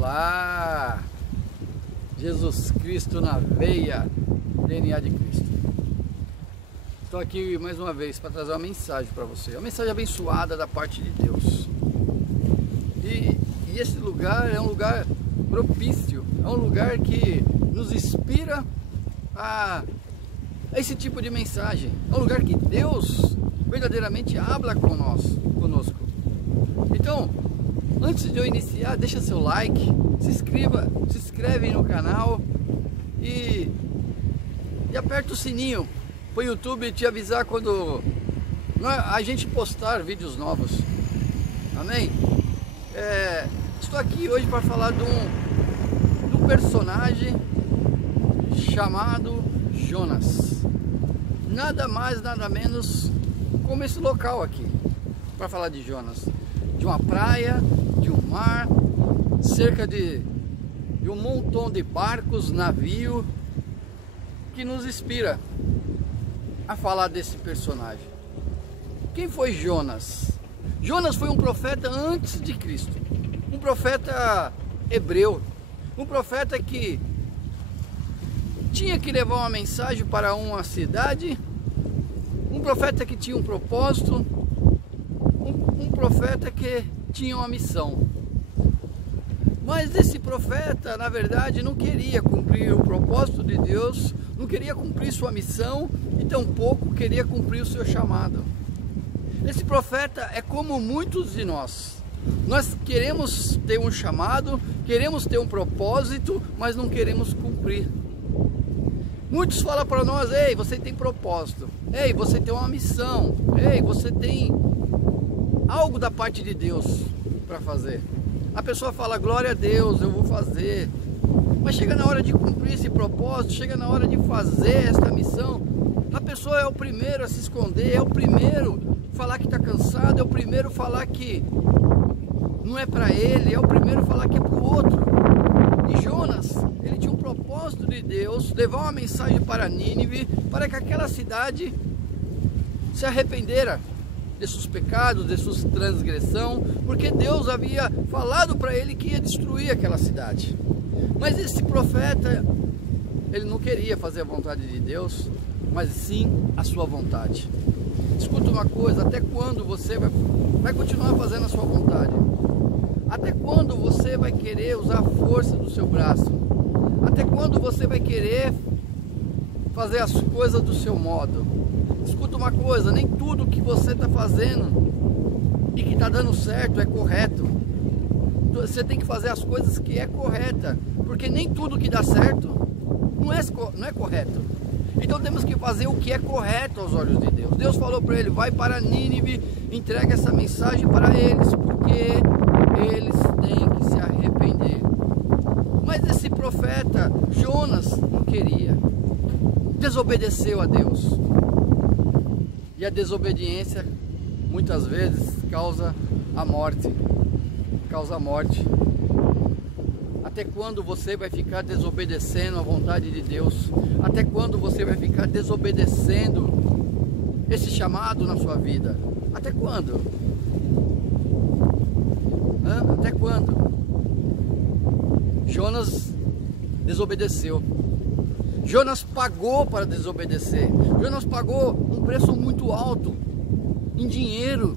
Olá! Jesus Cristo na veia, DNA de Cristo. Estou aqui mais uma vez para trazer uma mensagem para você, uma mensagem abençoada da parte de Deus. E esse lugar é um lugar propício, é um lugar que nos inspira a esse tipo de mensagem. É um lugar que Deus verdadeiramente habla conosco. Então, antes de eu iniciar, deixa seu like, se inscreve no canal e aperta o sininho para o YouTube te avisar quando a gente postar vídeos novos. Amém? Estou aqui hoje para falar de um personagem chamado Jonas. Nada mais, nada menos como esse local aqui, para falar de Jonas. De uma praia, de um mar, cerca de um montão de barcos, navio, que nos inspira a falar desse personagem. Quem foi Jonas? Jonas foi um profeta antes de Cristo, um profeta hebreu, um profeta que tinha que levar uma mensagem para uma cidade, um profeta que tinha um propósito, um profeta que tinha uma missão. Mas esse profeta, na verdade, não queria cumprir o propósito de Deus, não queria cumprir sua missão e tampouco queria cumprir o seu chamado. Esse profeta é como muitos de nós. Nós queremos ter um chamado, queremos ter um propósito, mas não queremos cumprir. Muitos falam para nós: ei, você tem propósito, ei, você tem uma missão, ei, você tem algo da parte de Deus para fazer. A pessoa fala: glória a Deus, eu vou fazer. Mas chega na hora de cumprir esse propósito, chega na hora de fazer esta missão, a pessoa é o primeiro a se esconder, é o primeiro a falar que está cansado, é o primeiro a falar que não é para ele, é o primeiro a falar que é para o outro. E Jonas, ele tinha um propósito de Deus, levar uma mensagem para Nínive, para que aquela cidade se arrependera de seus pecados, de sua transgressão, porque Deus havia falado para ele que ia destruir aquela cidade. Mas esse profeta, ele não queria fazer a vontade de Deus, mas sim a sua vontade. Escuta uma coisa: até quando você vai continuar fazendo a sua vontade? Até quando você vai querer usar a força do seu braço? Até quando você vai querer fazer as coisas do seu modo? Escuta uma coisa: nem tudo que você está fazendo e que está dando certo é correto. Você tem que fazer as coisas que é correta, porque nem tudo que dá certo não é correto. Então temos que fazer o que é correto aos olhos de Deus. Deus falou para ele: vai para Nínive, entrega essa mensagem para eles, porque eles têm que se arrepender. Mas esse profeta Jonas não queria, desobedeceu a Deus. E a desobediência muitas vezes causa a morte. Até quando você vai ficar desobedecendo a vontade de Deus? Até quando você vai ficar desobedecendo esse chamado na sua vida? Até quando? Até quando? Jonas desobedeceu. Jonas pagou para desobedecer. Jonas pagou um preço muito alto em dinheiro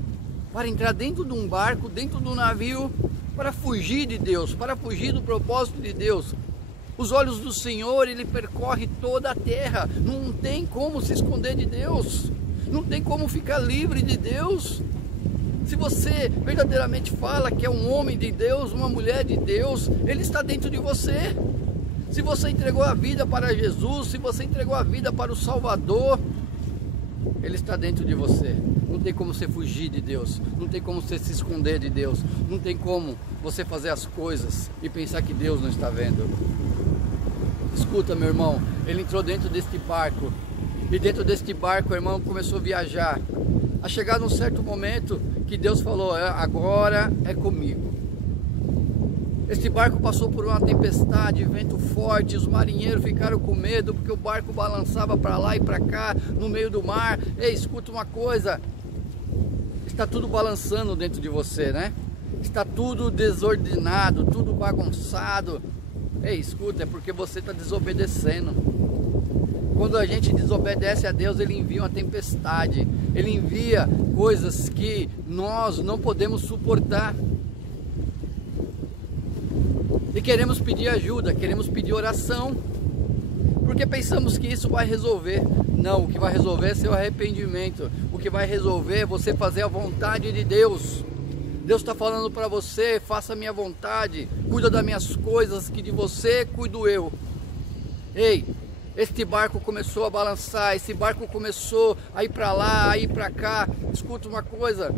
para entrar dentro de um barco, dentro do navio, para fugir de Deus, para fugir do propósito de Deus. Os olhos do Senhor, ele percorre toda a terra. Não tem como se esconder de Deus, não tem como ficar livre de Deus. Se você verdadeiramente fala que é um homem de Deus, uma mulher de Deus, ele está dentro de você. Se você entregou a vida para Jesus, se você entregou a vida para o Salvador, ele está dentro de você. Não tem como você fugir de Deus, não tem como você se esconder de Deus, não tem como você fazer as coisas e pensar que Deus não está vendo. Escuta, meu irmão, ele entrou dentro deste barco, e dentro deste barco, o irmão começou a viajar, a chegar num certo momento que Deus falou: agora é comigo. Este barco passou por uma tempestade, vento forte, os marinheiros ficaram com medo porque o barco balançava para lá e para cá no meio do mar. Ei, escuta uma coisa, está tudo balançando dentro de você, né? está tudo desordenado, tudo bagunçado. Ei, escuta, é porque você está desobedecendo. Quando a gente desobedece a Deus, Ele envia uma tempestade, Ele envia coisas que nós não podemos suportar. E queremos pedir ajuda, queremos pedir oração, porque pensamos que isso vai resolver. Não, o que vai resolver é seu arrependimento. O que vai resolver é você fazer a vontade de Deus. Deus está falando para você: faça a minha vontade, cuida das minhas coisas, que de você cuido eu. Ei, este barco começou a balançar, esse barco começou a ir para lá, a ir para cá. Escuta uma coisa: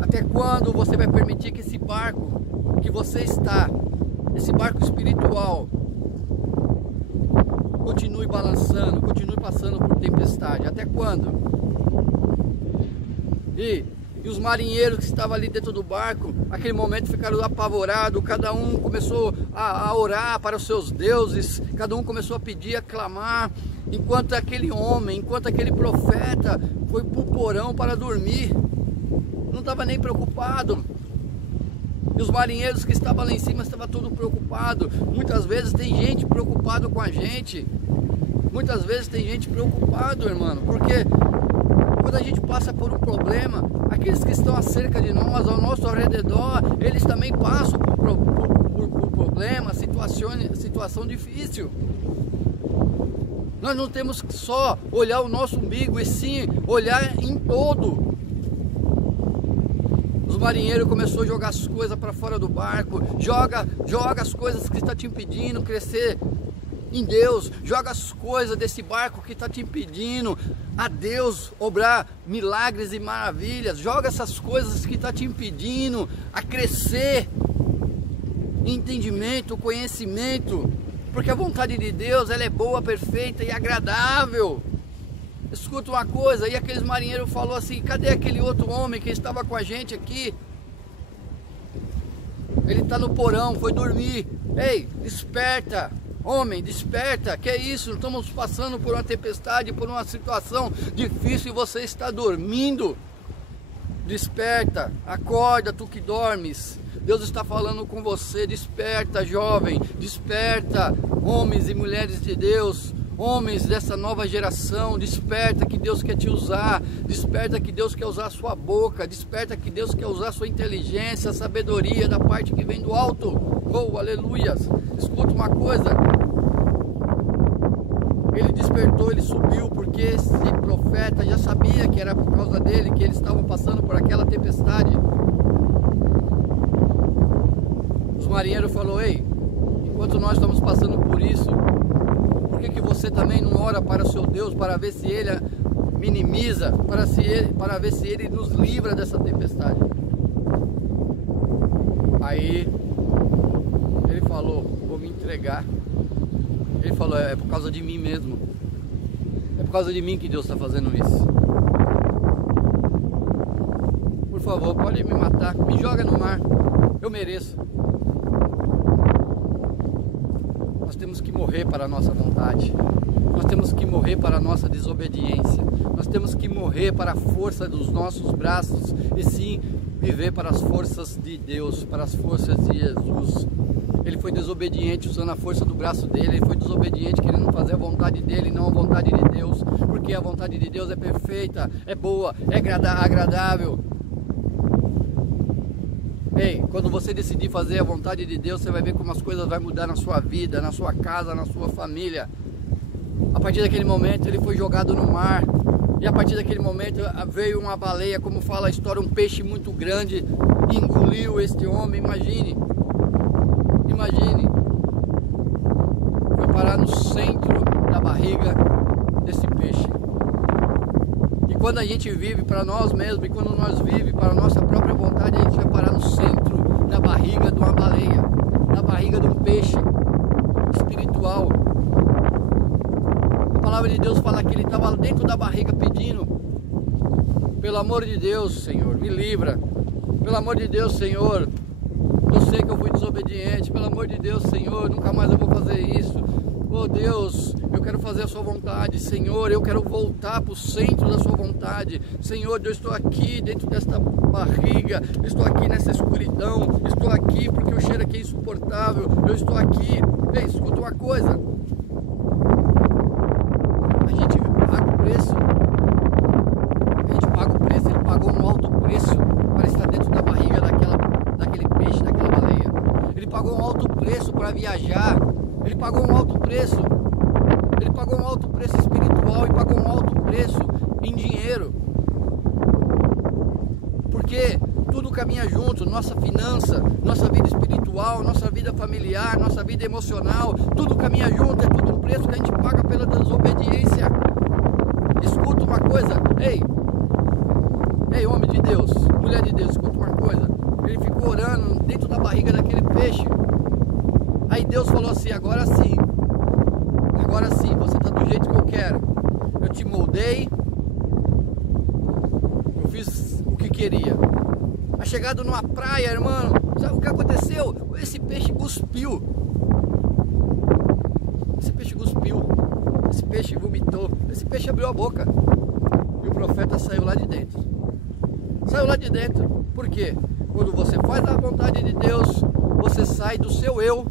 até quando você vai permitir que esse barco que você está, esse barco espiritual, continue balançando, continue passando por tempestade? Até quando? E os marinheiros que estavam ali dentro do barco, naquele momento ficaram apavorados. Cada um começou a orar para os seus deuses, cada um começou a pedir, a clamar, enquanto aquele homem, enquanto aquele profeta foi para o porão para dormir, não estava nem preocupado. E os marinheiros que estavam lá em cima estavam todos preocupados. Muitas vezes tem gente preocupada com a gente. Muitas vezes tem gente preocupada, irmão, porque quando a gente passa por um problema, aqueles que estão acerca de nós, ao nosso redor, eles também passam por problema, situação difícil. Nós não temos que só olhar o nosso umbigo, e sim olhar em todo. Os marinheiros começaram a jogar as coisas para fora do barco. Joga as coisas que estão te impedindo crescer em Deus. Joga as coisas desse barco que está te impedindo a Deus obrar milagres e maravilhas. Joga essas coisas que estão te impedindo a crescer em entendimento, conhecimento, porque a vontade de Deus, ela é boa, perfeita e agradável. Escuta uma coisa, e aqueles marinheiros falaram assim: cadê aquele outro homem que estava com a gente aqui? Ele está no porão, foi dormir. Ei, desperta, homem, desperta. Que é isso? Estamos passando por uma tempestade, por uma situação difícil e você está dormindo. Desperta, acorda, tu que dormes. Deus está falando com você. Desperta, jovem, desperta, homens e mulheres de Deus, homens dessa nova geração. Desperta, que Deus quer te usar. Desperta, que Deus quer usar a sua boca. Desperta, que Deus quer usar a sua inteligência, a sabedoria da parte que vem do alto. Oh, aleluias. Escuta uma coisa: ele despertou, ele subiu, porque esse profeta já sabia que era por causa dele que eles estavam passando por aquela tempestade. Os marinheiros falaram: ei, enquanto nós estamos passando por isso, por que você também não ora para o seu Deus, para ver se Ele minimiza, para ver se Ele nos livra dessa tempestade? Aí ele falou: vou me entregar. Ele falou: é por causa de mim mesmo. É por causa de mim que Deus está fazendo isso. Por favor, pode me matar, me joga no mar, eu mereço. Nós temos que morrer para a nossa vontade. Nós temos que morrer para a nossa desobediência. Nós temos que morrer para a força dos nossos braços e sim viver para as forças de Deus, para as forças de Jesus. Ele foi desobediente usando a força do braço dele. Ele foi desobediente querendo fazer a vontade dele, não a vontade de Deus, porque a vontade de Deus é perfeita, é boa, é agradável. Ei, quando você decidir fazer a vontade de Deus, você vai ver como as coisas vão mudar na sua vida, na sua casa, na sua família. A partir daquele momento ele foi jogado no mar. E a partir daquele momento veio uma baleia, como fala a história, um peixe muito grande, e engoliu este homem. Imagine. Foi parar no centro da barriga desse peixe. E quando a gente vive para nós mesmos, e quando nós vivemos para a nossa própria vontade, a gente vai parar no centro da barriga de uma baleia, na barriga de um peixe espiritual. A palavra de Deus fala que ele estava dentro da barriga pedindo: pelo amor de Deus, Senhor, me livra. Pelo amor de Deus, Senhor, eu sei que eu fui desobediente. Pelo amor de Deus, Senhor, nunca mais eu vou fazer isso. Oh Deus, eu quero fazer a sua vontade. Senhor, eu quero voltar para o centro da sua vontade. Senhor, eu estou aqui dentro desta barriga, estou aqui nessa escuridão, estou aqui porque o cheiro aqui é insuportável, eu estou aqui. Ei, escuta uma coisa, a gente paga o preço, ele pagou um alto preço para estar dentro da barriga daquele peixe, daquela baleia. Ele pagou um alto preço para viajar, ele pagou um alto preço, espiritual, e pagou um alto preço em dinheiro, porque tudo caminha junto, nossa finança, nossa vida espiritual, nossa vida familiar, nossa vida emocional, tudo caminha junto, é tudo um preço que a gente paga pela desobediência. Escuta uma coisa, ei, homem de Deus, mulher de Deus, escuta uma coisa, ele ficou orando dentro da barriga daquele peixe, aí Deus falou assim, agora sim, você está do jeito que eu quero, eu te moldei, eu fiz o que queria. A chegada numa praia, irmão, sabe o que aconteceu? Esse peixe cuspiu, esse peixe vomitou, esse peixe abriu a boca, e o profeta saiu lá de dentro. Por quê? Quando você faz a vontade de Deus, você sai do seu eu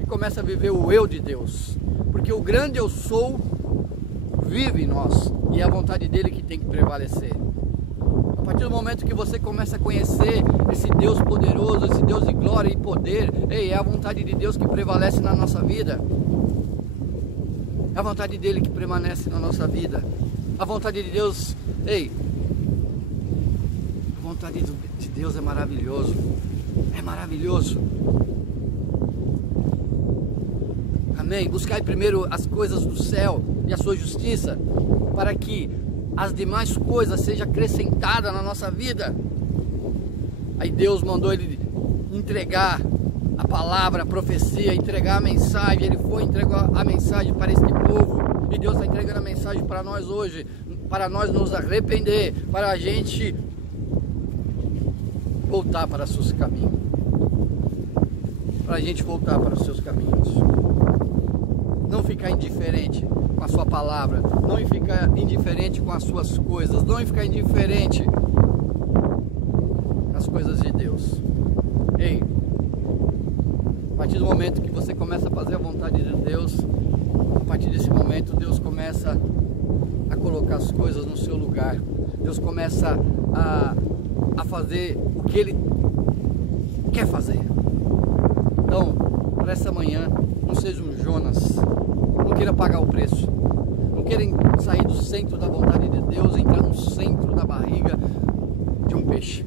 e começa a viver o eu de Deus, porque o grande eu sou vive em nós, e é a vontade dele que tem que prevalecer. A partir do momento que você começa a conhecer esse Deus poderoso, esse Deus de glória e poder, é a vontade de Deus que prevalece na nossa vida. É a vontade dele que permanece na nossa vida. A vontade de Deus, a vontade de Deus é maravilhoso. É maravilhoso. Amém? Buscai primeiro as coisas do céu e a sua justiça, para que as demais coisas sejam acrescentadas na nossa vida. Aí Deus mandou ele entregar a palavra, a profecia, entregar a mensagem. Ele foi entregar a mensagem para este povo, e Deus está entregando a mensagem para nós hoje, para nós nos arrepender, para a gente voltar para os seus caminhos, não ficar indiferente com a sua palavra, não ficar indiferente com as suas coisas, não ficar indiferente com as coisas de Deus. A partir do momento que você começa a fazer a vontade de Deus, a partir desse momento Deus começa a colocar as coisas no seu lugar. Deus começa a fazer o que Ele quer fazer. Então, para essa manhã, não seja um Jonas, não queira pagar o preço, não queira sair do centro da vontade de Deus, entrar no centro da barriga de um peixe.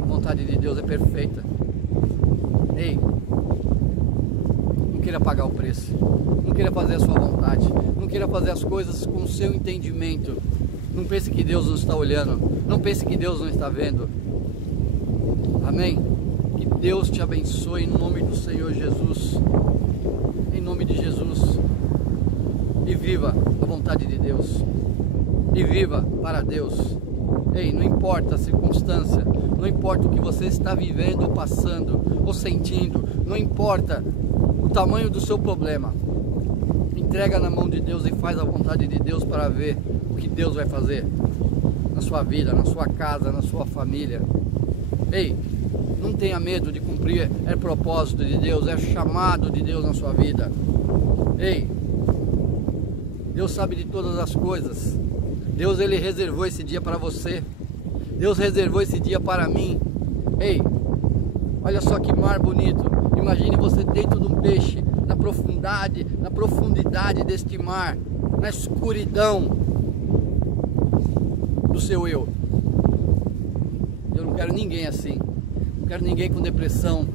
A vontade de Deus é perfeita. Não queira pagar o preço, não queira fazer a sua vontade, não queira fazer as coisas com o seu entendimento. Não pense que Deus não está olhando, não pense que Deus não está vendo. Amém? Que Deus te abençoe em nome do Senhor Jesus, em nome de Jesus, e viva a vontade de Deus, e viva para Deus. Não importa a circunstância, não importa o que você está vivendo, ou passando, ou sentindo, não importa o tamanho do seu problema, entrega na mão de Deus e faz a vontade de Deus para ver o que Deus vai fazer na sua vida, na sua casa, na sua família. Não tenha medo de cumprir, é propósito de Deus, é chamado de Deus na sua vida. Deus sabe de todas as coisas. Deus, Ele reservou esse dia para você. Deus reservou esse dia para mim. Olha só que mar bonito. Imagine você dentro de um peixe, na profundidade deste mar, na escuridão do seu eu. Eu não quero ninguém assim. Não quero ninguém com depressão.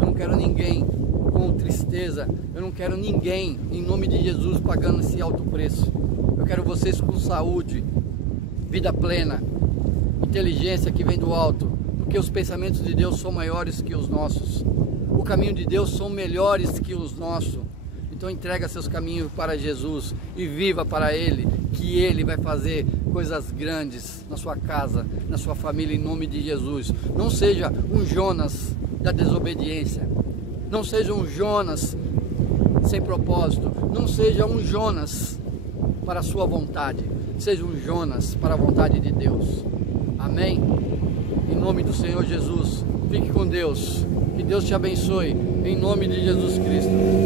Eu não quero ninguém com tristeza. Eu não quero ninguém, em nome de Jesus, pagando esse alto preço. Eu quero vocês com saúde, vida plena, inteligência que vem do alto, porque os pensamentos de Deus são maiores que os nossos. O caminho de Deus são melhores que os nossos. Então entrega seus caminhos para Jesus e viva para Ele, que Ele vai fazer coisas grandes na sua casa, na sua família, em nome de Jesus. Não seja um Jonas da desobediência. Não seja um Jonas sem propósito. Não seja um Jonas para a sua vontade, seja um Jonas para a vontade de Deus. Amém? Em nome do Senhor Jesus, fique com Deus, que Deus te abençoe, em nome de Jesus Cristo.